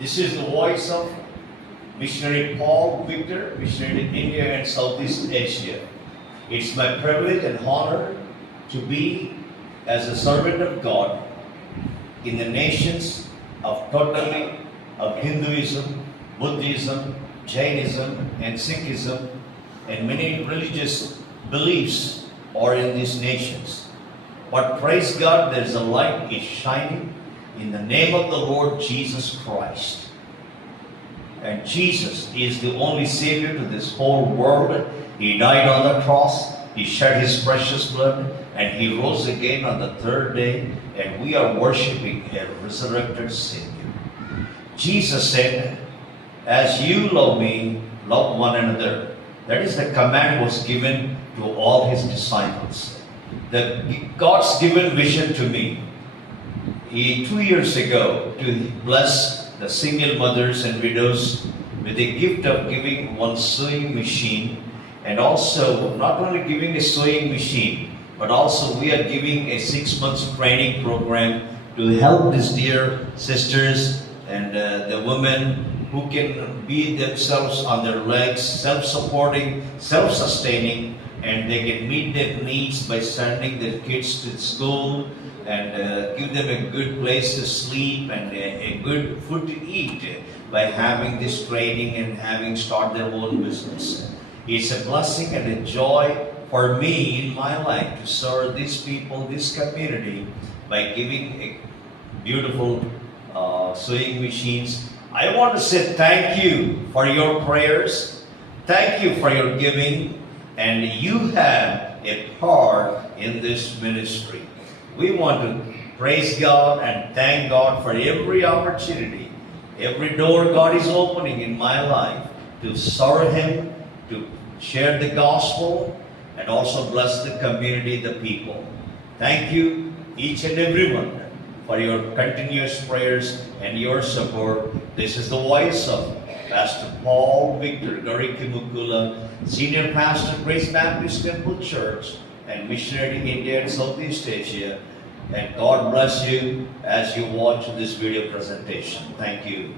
This is the voice of missionary Paul Victor, missionary in India and Southeast Asia. It's my privilege and honor to be as a servant of God in the nations of Hinduism, Buddhism, Jainism, and Sikhism, and many religious beliefs are in these nations. But praise God, there is a light is shining in the name of the Lord Jesus Christ. And Jesus is the only Savior to this whole world. He died on the cross, He shed His precious blood, and He rose again on the third day, and we are worshiping a resurrected Savior. Jesus said, as you love me, love one another. That is the command was given to all His disciples. God's given vision to me 2 years ago to bless the single mothers and widows with the gift of giving one sewing machine, and also not only giving a sewing machine, but also we are giving a 6 months training program to help these dear sisters and the women who can be themselves on their legs, self-supporting, self-sustaining, and they can meet their needs by sending their kids to school and give them a good place to sleep and a good food to eat by having this training and having start their own business. It's a blessing and a joy for me in my life to serve these people, this community, by giving a beautiful sewing machines. I want to say thank you for your prayers. Thank you for your giving. And you have a part in this ministry. We want to praise God and thank God for every opportunity, every door God is opening in my life to serve Him, to share the gospel, and also bless the community, the people. Thank you, each and everyone, for your continuous prayers and your support. This is the voice of Pastor Paul Victor Garikimukula, Senior Pastor, Grace Baptist Temple Church, and missionary in India and Southeast Asia. And God bless you as you watch this video presentation. Thank you.